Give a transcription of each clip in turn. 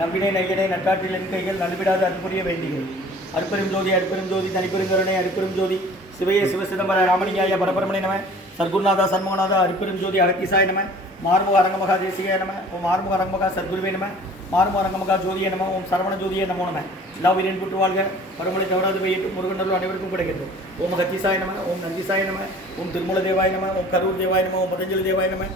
நம்பினை நையனை நட்டாற்றில் என் கைகள் நல்விடாத அன்புரிய வேண்டிகள் அற்பெரும் ஜோதி தனிப்பெருங்கருணை அற்பெரும் ஜோதி சிவைய சிவசிதம்பர ராமலிங்காய பரபரமணி நம சர்க்குருநாதா சண்முகநாதா அற்பெரும் ஜோதி அகத்தீசாய நம மார்முக அரங்கமகா தேசிகாய நம ஓம் மார்முக அரங்கமகா சத்குருவே நம மார்முக அரங்கமகா ஜோதிய நம ஓம் சரவண ஜோதியே நமோ நம எல்லா உயிரின் புற்று வாழ்க பரமலை தவறாது வையிட்டு முருகனர்கள் அனைவருக்கும் கிடைக்கட்டும் ஓம் அகத்தீசாய நம ஓம் நந்திசாய நம ஓம் திருமூல தேவாய நம ஓம் கரூர் தேவாய நம ஓம் பதஞ்சலி தேவாய நம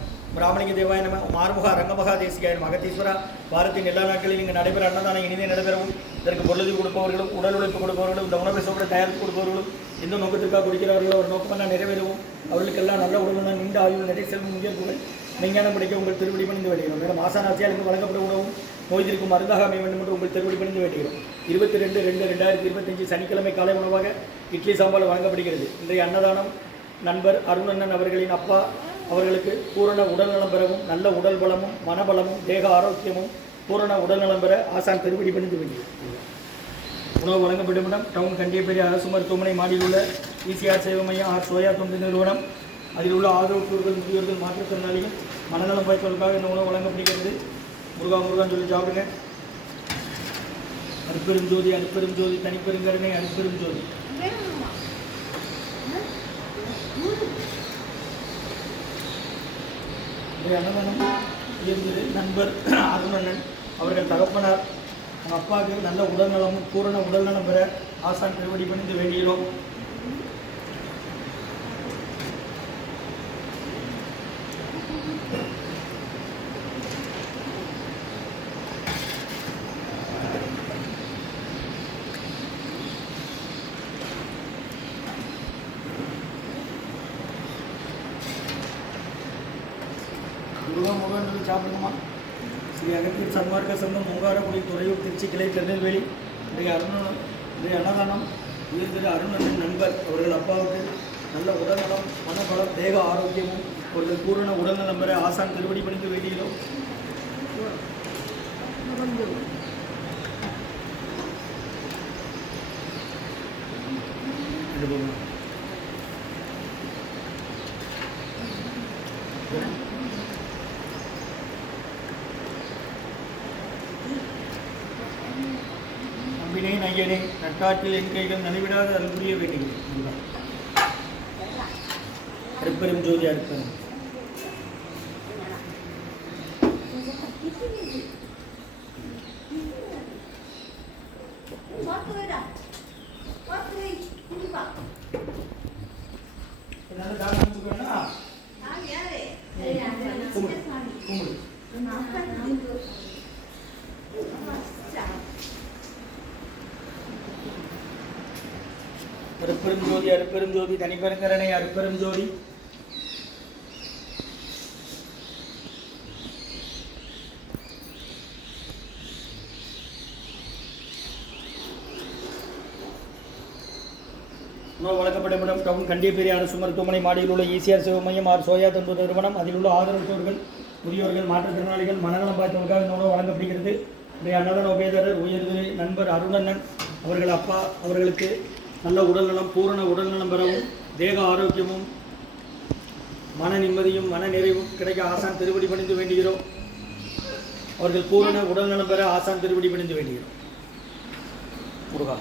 ராமலிங்க தேவாய நம மார்முக அரங்கமகா தேசிகாய நம அகத்தீஸ்வரா வாரத்தின் எல்லா நாட்களில் இங்கு நடைபெற அன்னதானம் இனிதே நடைபெறவும் இதற்கு பொருளுதவி கொடுப்பவர்களும் உடல் உழைப்பு கொடுப்பவர்களும் இந்த உணவை சோட தயாரிப்பு கொடுப்பவர்களும் எந்த நோக்கத்திற்காக கொடுக்கிறார்களோ ஒரு நோக்கமெல்லாம் நிறைவேறவும் அவர்களுக்கெல்லாம் நல்ல உடலுடன் நீண்ட ஆயுள் நிறைய செல்வம் உயர்வுகள் மெஞ்ஞானம் படிக்க உங்கள் திருவடி பணிந்து வேண்டுகிறோம். மேலும் ஆசானாட்சியால் இங்கு வழங்கப்படும் உணவும் நோய்திருக்கும் மருந்தாக அமைய வேண்டும் என்று உங்கள் திருவடி பணிந்து வேண்டுகிறோம். 22/2/2025 சனிக்கிழமை காலை உணவாக இட்லி சாம்பார் வழங்கப்படுகிறது. இன்றைய அன்னதானம் நண்பர் அருணண்ணன் அவர்களின் அப்பா அவர்களுக்கு பூரண உடல்நலம் பெறவும் நல்ல உடல் பலமும் மனபலமும் தேக ஆரோக்கியமும் பூரண உடல்நலம் பெற ஆசான் திருவடி பணிந்து வேண்டுகிறோம். உணவு வழங்கப்படும் இடம் டவுன் கண்டியப்பேரி அரசு மருத்துவமனை மாடியில் உள்ள ஈசிஆர் சேவை மையம் ஆர் சோயா தொண்டு நிறுவனம். அதில் உள்ள ஆதரவுக்கூறுகள் முதியோர்கள் மாற்றுத்திறனாளிகள் மனநலம் பயிற்சிகளுக்காக இந்த உணவு வழங்கப்படுகிறது. முருகான்னு சொல்லி சாப்பிடுங்க. அற்பெரும் ஜோதி தனிப்பெருங்கருணை அற்பெரும் ஜோதி. அன்னதானம் இருந்தது. நண்பர் அருணண்ணன் அவர்கள் தகப்பனார் அவங்க அப்பாவுக்கு நல்ல உடல்நலமும் பூரண உடல்நலம் பெற ஆசான் திருவடி பணிந்து வேண்டுகிறோம். முருகன் சொல்லி சாப்பிடுங்கம்மா. ஸ்ரீ அகத்தீர் சன்மார்க்க சங்கம் மூங்காரக்குடி துறையூர் திருச்சி கிளை திருநெல்வேலி. இன்றைய அன்னதானம் உயர் திரு அருணனின் நண்பர் அவர்கள் அப்பாவுக்கு நல்ல உடல்நலம் மனபலம் தேக ஆரோக்கியமும் அவர்கள் பூரண உடல்நலம் பெற ஆசான் திருவடி பணிந்து வேண்டிகிறோம். நம்பினை நையனே நட்டாற்றில் என் கைகள் நலிவிடாத அன்புரிய வேண்டுகிறேன். அற்பெரும் ஜோதி அற்பெரும் அற்பெரும் ஜோதி தனிப்பெருங்கரணை அற்பெரும் ஜோதி. உணவு வழங்கப்படும் இடம் டவுன் கண்டியப்பேரி அரசு மருத்துவமனை மாடியில் உள்ள ஈசிஆர் சேவை மையம் ஆர் சோயா தொண்டு நிறுவனம். அதில் உள்ள ஆதரவற்றோர்கள் முதியோர்கள் மாற்றுத்திறனாளிகள் மனநலம் பாதித்தவர்களுக்காக இந்த உணவு வழங்கப்படுகிறது. இன்றைய அன்னதான உபயதாரர் உயர்திரு நண்பர் அருணண்ணன் அவர்கள் அப்பா அவர்களுக்கு நல்ல உடல்நலம் பூரண உடல்நலம் பெறவும் தேக ஆரோக்கியமும் மன நிம்மதியும் மன நிறைவும் கிடைக்க ஆசான் திருவடி பணிந்து வேண்டுகிறோம். அவர்கள் பூரண உடல்நலம் பெற ஆசான் திருவடி பணிந்து வேண்டுகிறோம். முருகா